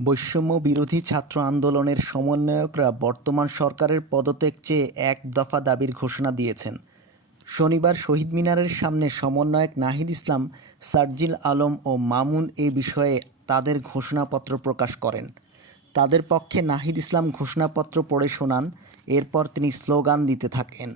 বৈষম্য বিরোধী ছাত্র আন্দোলনের সমন্বয়করা বর্তমান সরকারের পদত্যাগ চেয়ে এক দফা দাবির ঘোষণা দিয়েছেন। শনিবার শহীদ মিনারের সামনে সমন্বয়ক নাহিদ ইসলাম, সার্জিল আলম ও মামুন এ বিষয়ে তাদের ঘোষণাপত্র প্রকাশ করেন। তাদের পক্ষে নাহিদ ইসলাম ঘোষণাপত্র পড়ে শোনান, এরপর তিনি স্লোগান দিতে থাকেন।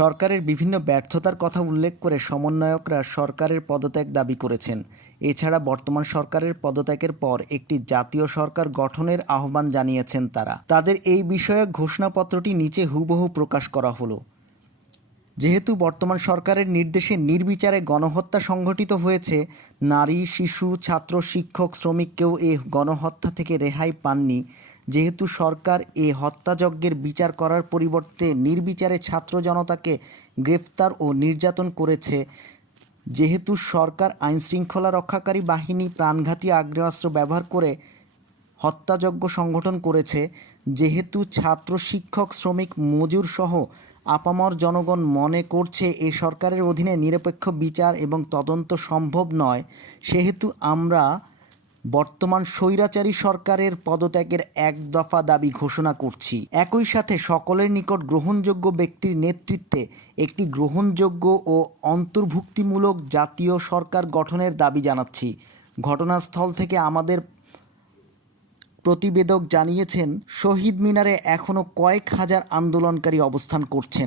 সরকারের বিভিন্ন ব্যর্থতার কথা উল্লেখ করে সমন্বয়করা সরকারের পদত্যাগ দাবি করেছেন। এছাড়া বর্তমান সরকারের পদত্যাগের পর একটি জাতীয় সরকার গঠনের আহ্বান জানিয়েছেন তারা। তাদের এই বিষয়ক ঘোষণাপত্রটি নিচে হুবহু প্রকাশ করা হলো। যেহেতু বর্তমান সরকারের নির্দেশে নির্বিচারে গণহত্যা সংঘটিত হয়েছে, নারী, শিশু, ছাত্র, শিক্ষক, শ্রমিক কেউ এ গণহত্যা থেকে রেহাই পাননি। যেহেতু সরকার এ হত্যাযজ্ঞের বিচার করার পরিবর্তে নির্বিচারে ছাত্র জনতাকে গ্রেফতার ও নির্যাতন করেছে, যেহেতু সরকার আইনশৃঙ্খলা রক্ষাকারী বাহিনী প্রাণঘাতী আগ্নেয়াস্ত্র ব্যবহার করে হত্যাযজ্ঞ সংগঠন করেছে, যেহেতু ছাত্র, শিক্ষক, শ্রমিক, মজুর সহ আপামর জনগণ মনে করছে এ সরকারের অধীনে নিরপেক্ষ বিচার এবং তদন্ত সম্ভব নয়, সেহেতু আমরা বর্তমান স্বৈরাচারী সরকারের পদত্যাগের এক দফা দাবি ঘোষণা করছি। একই সাথে সকলের নিকট গ্রহণযোগ্য ব্যক্তির নেতৃত্বে একটি গ্রহণযোগ্য ও অন্তর্ভুক্তিমূলক জাতীয় সরকার গঠনের দাবি জানাচ্ছি। ঘটনাস্থল থেকে আমাদের প্রতিবেদক জানিয়েছেন, শহীদ মিনারে এখনও কয়েক হাজার আন্দোলনকারী অবস্থান করছেন।